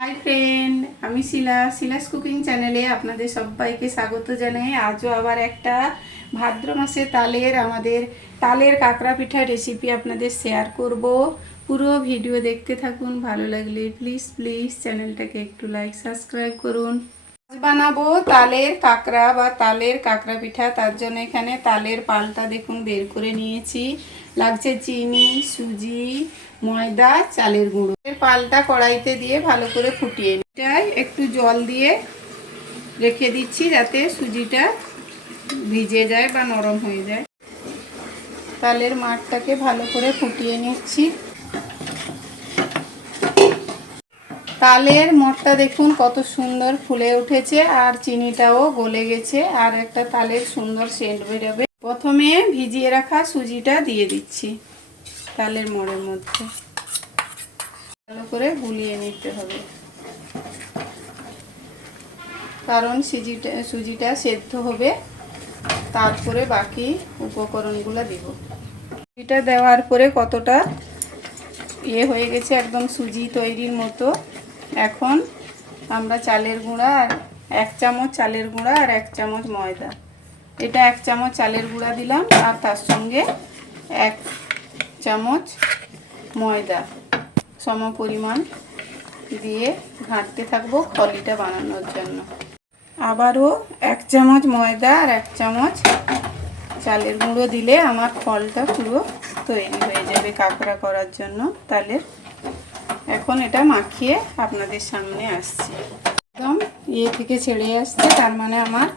Hi friend আমি শিলা, Shila's cooking চ্যানেলে আপনাদের সবাইকে স্বাগত জানাই। আজও আবার একটা ভাদ্র মাসে তালের, আমাদের তালের কাঁকড়া পিঠা রেসিপি আপনাদের শেয়ার করব। পুরো ভিডিও দেখতে থাকুন, ভালো লাগলে প্লিজ প্লিজ চ্যানেলটাকে একটু লাইক সাবস্ক্রাইব করুন। বানাবো, তালের কাঁকড়া বা তালের কাঁকড়া পিঠা, তার জন্য এখানে তালের পালটা দেখুন বের করে নিয়েছি। লাগছে চিনি, সুজি, ময়দা, চালের গুঁড়ো। পালটা কড়াইতে দিয়ে ভালো করে ফুটিয়ে নিই। এটাই একটু জল দিয়ে রেখে দিচ্ছি যাতে সুজিটা ভিজে যায় বা নরম হয়ে যায়। তালের মাঠটাকে ভালো করে ফুটিয়ে নিচ্ছি। তালের মঠটা দেখুন, কত সুন্দর ফুলে উঠেছে আর চিনিটাও গলে গেছে আর একটা তালের সুন্দর সেন্ট বেরোবে। প্রথমে ভিজিয়ে রাখা সুজিটা দিয়ে দিচ্ছি তালের মোড়ের মধ্যে। ভালো করে গুলিয়ে নিতে হবে। কারণ সুজিটা সুজিটা সেদ্ধ হবে, তারপরে বাকি উপকরণগুলো দিব। সুজিটা দেওয়ার পরে কতটা ইয়ে হয়ে গেছে, একদম সুজি তৈরির মতো। এখন আমরা চালের গুঁড়া আর এক চামচ চালের গুঁড়া আর এক চামচ ময়দা। এটা এক চামচ চালের গুঁড়া দিলাম আর তার সঙ্গে এক চামচ ময়দা সম পরিমাণ দিয়ে ঘাঁটতে থাকব খলিটা বানানোর জন্য। আবারও এক চামচ ময়দা আর এক চামচ চালের গুঁড়ো দিলে আমার ফলটা পুরো তৈরি হয়ে যাবে কাঁকড়া করার জন্য। তাহলে এখন এটা মাখিয়ে আপনাদের সামনে আসছি। একদম ইয়ে থেকে ছেড়ে আসছে, তার মানে আমার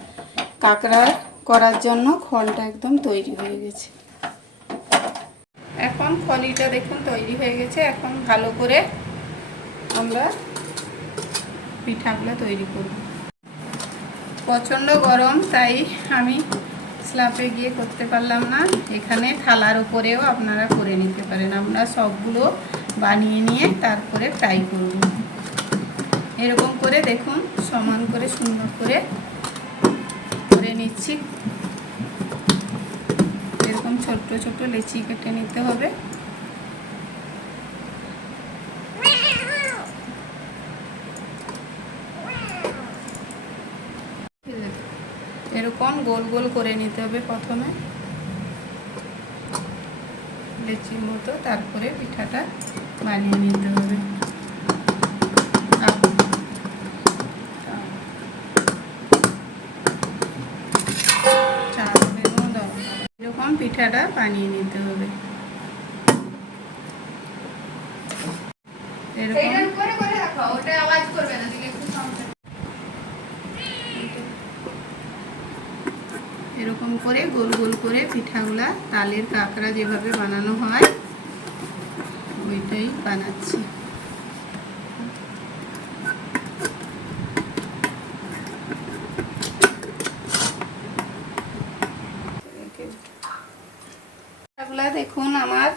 কাঁকড়া করার জন্য খলটা একদম তৈরি হয়ে গেছে। এখন খলিটা দেখুন তৈরি হয়ে গেছে, এখন ভালো করে আমরা পিঠাগুলো তৈরি করব। প্রচণ্ড গরম, তাই আমি স্ল্যাপে গিয়ে করতে পারলাম না। এখানে থালার উপরেও আপনারা করে নিতে পারেন। আমরা সবগুলো বানিয়ে নিয়ে তারপরে ফ্রাই করব। এরকম করে দেখুন, সমান করে সুন্দর করে করে নিচ্ছি। এরকম ছোট্ট ছোট্ট লেচি কেটে নিতে হবে। এরকম গোল গোল করে নিতে হবে প্রথমে। লেচির মতো তারপরে পিঠাটা বানিয়ে নিতে হবে। এরকম পিঠাটা বানিয়ে নিতে হবে। এরকম এরকম করে গোল গোল করে পিঠাগুলা, তালের কাঁকড়া যেভাবে বানানো হয়, ওইটাই বানাচ্ছি। দেখুন, আমার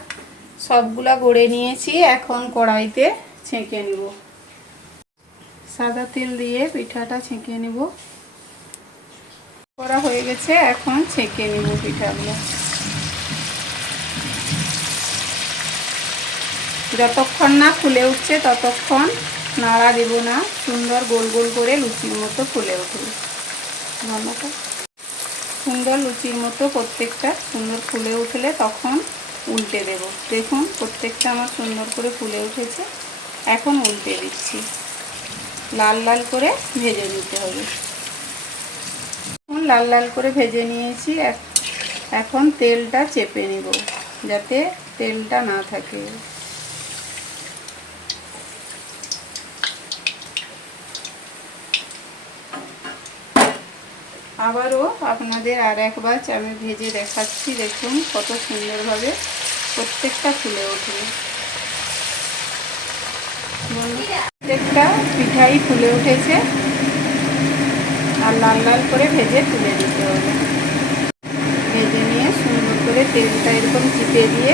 সবগুলা গড়ে নিয়েছি, এখন কড়াইতে ছেঁকে নেব। সাদা তেল দিয়ে পিঠাটা ছেঁকে নেব। করা হয়ে গেছে, এখন ছেঁকে নেব পিঠাগুলো যতক্ষণ না ফুলে উঠছে ততক্ষণ নাড়া দেব না, সুন্দর গোল গোল করে লুচির মতো ফুলে উঠবে। ঘনটা সুন্দর লুচির মতো প্রত্যেকটা সুন্দর ফুলে উঠলে তখন উল্টে দেব। দেখুন, প্রত্যেকটা আমার সুন্দর করে ফুলে উঠেছে। এখন উল্টে দিচ্ছি। লাল লাল করে ভেজে নিতে হবে। লাল লাল করে ভেজে নিয়েছি। এখন তেলটা চেপে নিব, যাতে তেলটা না থাকে। আবারও আপনাদের আর একবার আমি ভেজে দেখাচ্ছি, দেখুন কত সুন্দরভাবে প্রত্যেকটা ফুলে উঠবে প্রত্যেকটা পিঠাই ফুলে উঠেছে। আর লাল লাল করে ভেজে তুলে দিতে হবে। ভেজে নিয়ে সুন্দর করে তেলটা এরকম চিপে দিয়ে